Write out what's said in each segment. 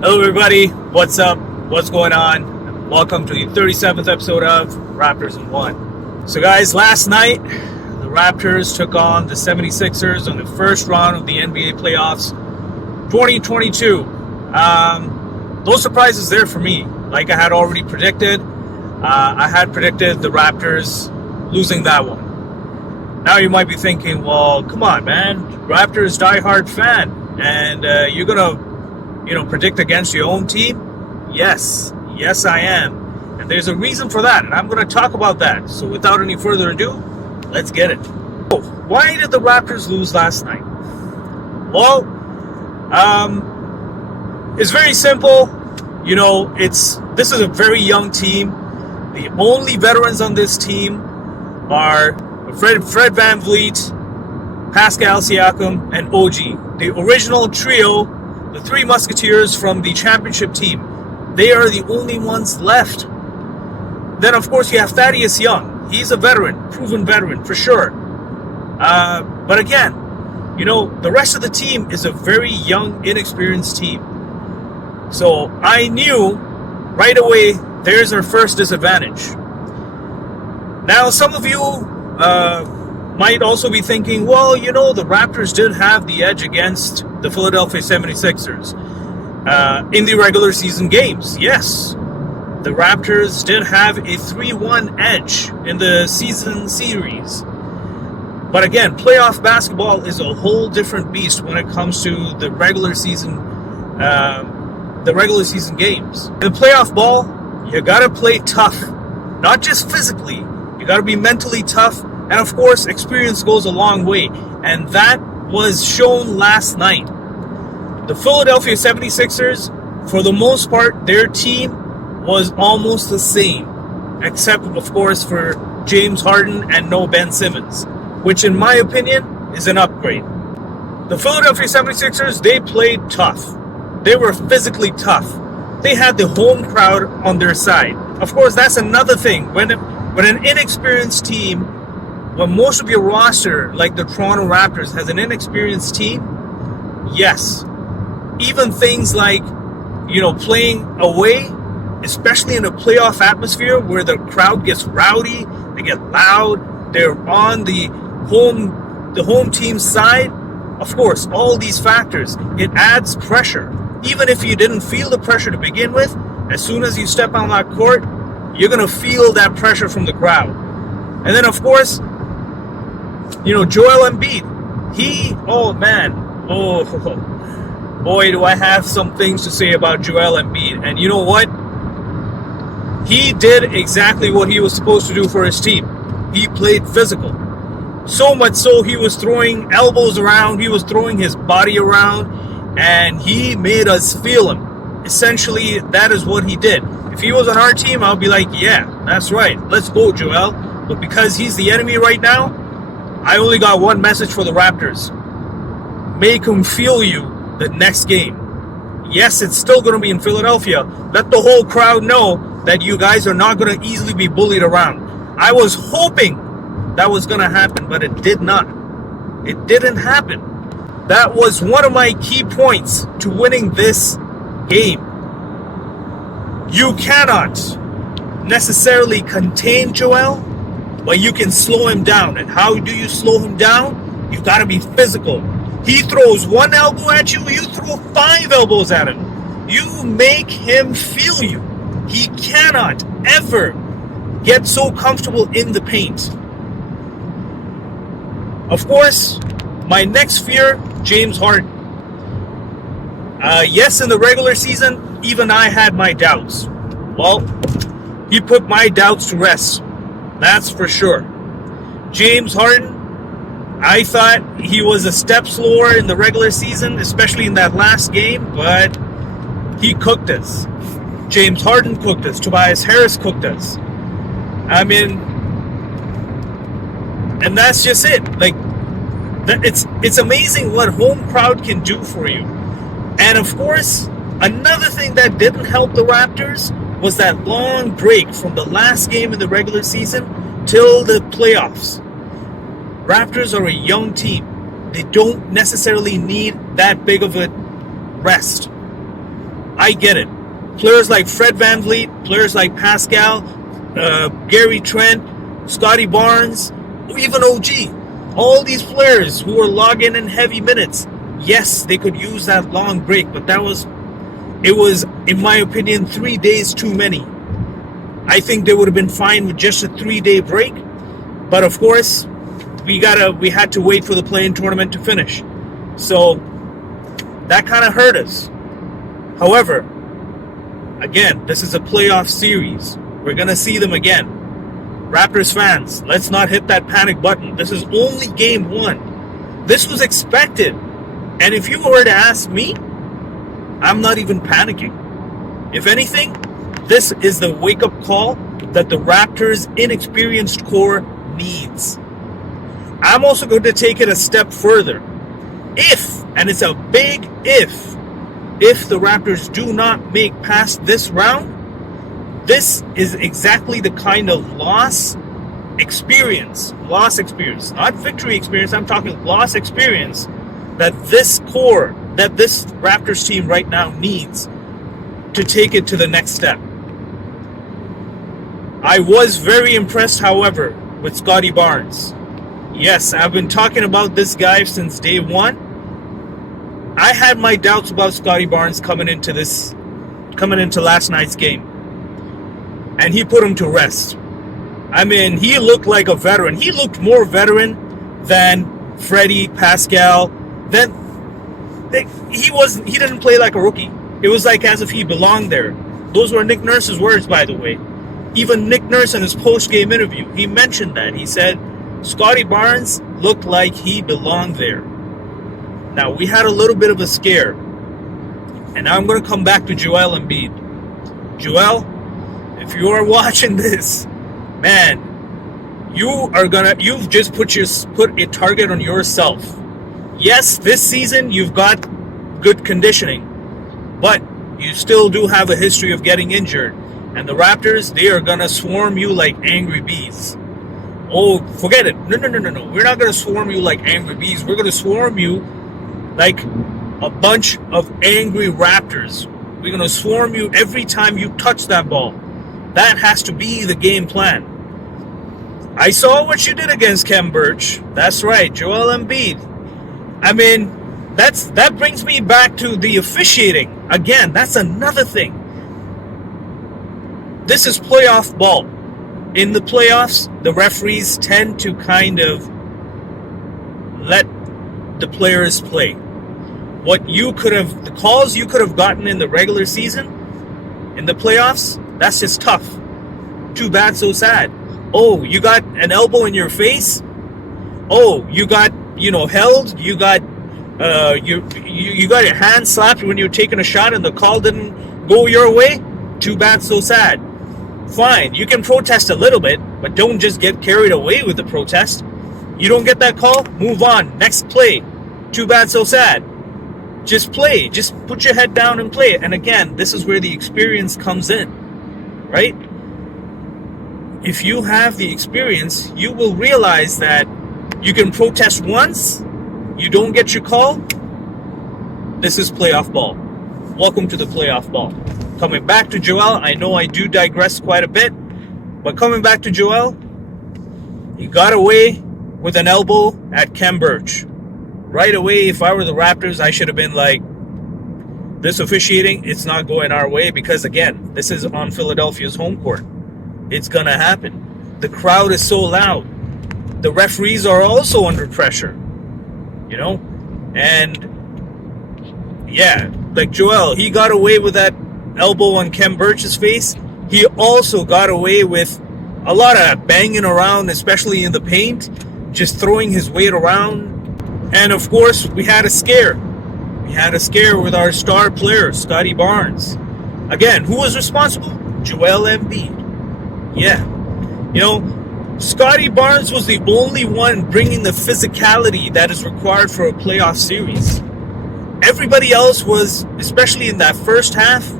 Hello, everybody. What's up? What's going on? Welcome to the 37th episode of Raptors in One. So, guys, last night, the Raptors took on the 76ers on the first round of the NBA playoffs 2022. No surprises there for me. Like I had already predicted, I had predicted the Raptors losing that one. Now you might be thinking, well, come on, man. Raptors diehard fan. And you're going to predict against your own team? Yes, I am. And there's a reason for that, and I'm going to talk about that. So without any further ado, let's get it. So, why did the Raptors lose last night? Well, it's very simple. This is a very young team. The only veterans on this team are Fred VanVleet, Pascal Siakam, and OG. The original trio, the Three Musketeers from the championship team. They are the only ones left. Then, of course, you have Thaddeus Young. He's a veteran, proven veteran, for sure. But again, the rest of the team is a very young, inexperienced team. So I knew right away there's our first disadvantage. Now, some of you might also be thinking, well, the Raptors did have the edge against the Philadelphia 76ers in the regular season games. Yes, the Raptors did have a 3-1 edge in the season series. But again, playoff basketball is a whole different beast when it comes to the regular season games. In playoff ball, you gotta play tough, not just physically. You gotta be mentally tough. And of course, experience goes a long way. And that was shown last night. The Philadelphia 76ers, for the most part, their team was almost the same. Except, of course, for James Harden and no Ben Simmons. Which, in my opinion, is an upgrade. The Philadelphia 76ers, they played tough. They were physically tough. They had the home crowd on their side. Of course, that's another thing. When an inexperienced team, when most of your roster, like the Toronto Raptors, has an inexperienced team, yes. Even things like, playing away, especially in a playoff atmosphere where the crowd gets rowdy, they get loud, they're on the home team's side. Of course, all these factors, it adds pressure. Even if you didn't feel the pressure to begin with, as soon as you step on that court, you're going to feel that pressure from the crowd. And then, of course, Joel Embiid, boy, do I have some things to say about Joel Embiid. And you know what? He did exactly what he was supposed to do for his team. He played physical. So much so, he was throwing elbows around, he was throwing his body around, and he made us feel him. Essentially, that is what he did. If he was on our team, I would be like, yeah, that's right. Let's go, Joel. But because he's the enemy right now, I only got one message for the Raptors. Make him feel you the next game. Yes, it's still going to be in Philadelphia. Let the whole crowd know that you guys are not going to easily be bullied around. I was hoping that was going to happen, but it did not. It didn't happen. That was one of my key points to winning this game. You cannot necessarily contain Joel, but you can slow him down. And how do you slow him down? You got to be physical. He throws one elbow at you, you throw 5 elbows at him. You make him feel you. He cannot ever get so comfortable in the paint. Of course, my next fear, James Harden. Yes, in the regular season, even I had my doubts. Well, he put my doubts to rest. That's for sure. James Harden, I thought he was a step slower in the regular season, especially in that last game, but he cooked us. James Harden cooked us. Tobias Harris cooked us. I mean, and that's just it. Like, it's amazing what home crowd can do for you. And of course, another thing that didn't help the Raptors was that long break from the last game in the regular season till the playoffs. Raptors are a young team. They don't necessarily need that big of a rest. I get it. Players like Fred VanVleet, players like Pascal, Gary Trent, Scotty Barnes, even OG. All these players who were logging in heavy minutes. Yes, they could use that long break, but it was, in my opinion, 3 days too many. I think they would have been fine with just a 3-day break. But of course, we had to wait for the play-in tournament to finish. So that kind of hurt us. However, again, this is a playoff series. We're going to see them again. Raptors fans, let's not hit that panic button. This is only game 1. This was expected. And if you were to ask me, I'm not even panicking. If anything, this is the wake-up call that the Raptors' inexperienced core needs. I'm also going to take it a step further. If, and it's a big if the Raptors do not make past this round, this is exactly the kind of loss experience, not victory experience, I'm talking loss experience, that this core, that this Raptors team right now needs to take it to the next step. I was very impressed, however, with Scotty Barnes. Yes, I've been talking about this guy since day one. I had my doubts about Scotty Barnes coming into last night's game. And he put him to rest. I mean, he looked like a veteran. He looked more veteran than Freddie, Pascal. He didn't play like a rookie. It was like as if he belonged there. Those were Nick Nurse's words, by the way. Even Nick Nurse in his post-game interview, he mentioned that. He said, Scotty Barnes looked like he belonged there. Now, we had a little bit of a scare. And now I'm going to come back to Joel Embiid. Joel, if you are watching this, man, you've just put a target on yourself. Yes, this season you've got good conditioning, but you still do have a history of getting injured. And the Raptors, they are going to swarm you like angry bees. Oh, forget it. No. We're not going to swarm you like angry bees. We're going to swarm you like a bunch of angry Raptors. We're going to swarm you every time you touch that ball. That has to be the game plan. I saw what you did against Kem Birch. That's right, Joel Embiid. I mean, that brings me back to the officiating. Again, that's another thing. This is playoff ball. In the playoffs, the referees tend to kind of let the players play. The calls you could have gotten in the regular season, in the playoffs, that's just tough. Too bad, so sad. Oh, you got an elbow in your face? Oh, you got, held? You got you got your hand slapped when you were taking a shot and the call didn't go your way? Too bad, so sad. Fine, you can protest a little bit, but don't just get carried away with the protest. You don't get that call? Move on. Next play. Too bad, so sad. Just play. Just put your head down and play it. And again, this is where the experience comes in, right? If you have the experience, you will realize that you can protest once, you don't get your call. This is playoff ball. Welcome to the playoff ball. Coming back to Joel, I know I do digress quite a bit, but coming back to Joel, he got away with an elbow at Kem Birch. Right away, if I were the Raptors, I should have been like, this officiating, it's not going our way, because again, this is on Philadelphia's home court. It's going to happen. The crowd is so loud. The referees are also under pressure, and yeah, like Joel, he got away with that elbow on Kem Birch's face. He also got away with a lot of banging around, especially in the paint, just throwing his weight around. And of course, we had a scare. We had a scare with our star player, Scotty Barnes. Again, who was responsible? Joel Embiid. Yeah. Scotty Barnes was the only one bringing the physicality that is required for a playoff series. Everybody else was, especially in that first half,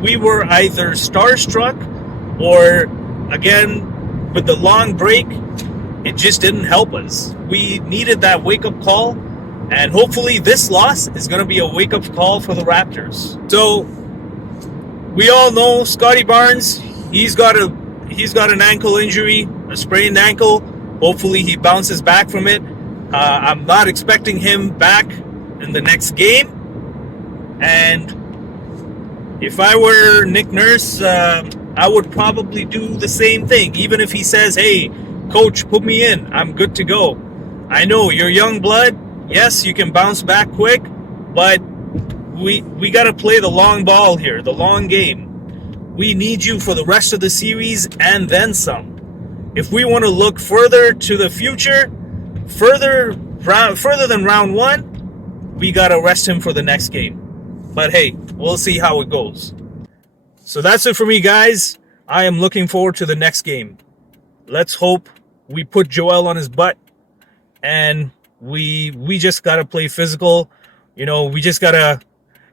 we were either starstruck or, again, with the long break, it just didn't help us. We needed that wake-up call, and hopefully this loss is going to be a wake-up call for the Raptors. So, We all know Scotty Barnes. He's got an ankle injury, a sprained ankle. Hopefully he bounces back from it. I'm not expecting him back in the next game. And if I were Nick Nurse, I would probably do the same thing. Even if he says, hey, coach, put me in, I'm good to go. I know you're young blood. Yes, you can bounce back quick, but we got to play the long ball here, the long game. We need you for the rest of the series and then some. If we want to look further to the future, further than round one, we got to rest him for the next game. But hey, we'll see how it goes. So that's it for me, guys. I am looking forward to the next game. Let's hope we put Joel on his butt, and we just got to play physical. You know, we just got to,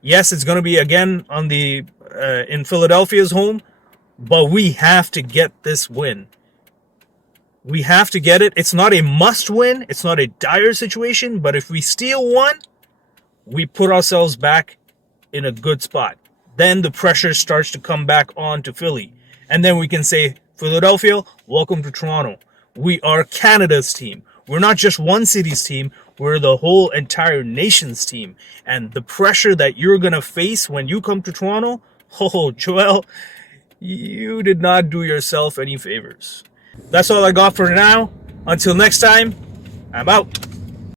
yes, it's going to be again on the in Philadelphia's home, but we have to get this win. We have to get it. It's not a must win. It's not a dire situation, but if we steal one, we put ourselves back in a good spot. Then the pressure starts to come back on to Philly. And then we can say, Philadelphia, welcome to Toronto. We are Canada's team. We're not just one city's team. We're the whole entire nation's team. And the pressure that you're going to face when you come to Toronto, oh, Joel, you did not do yourself any favors. That's all I got for now. Until next time, I'm out.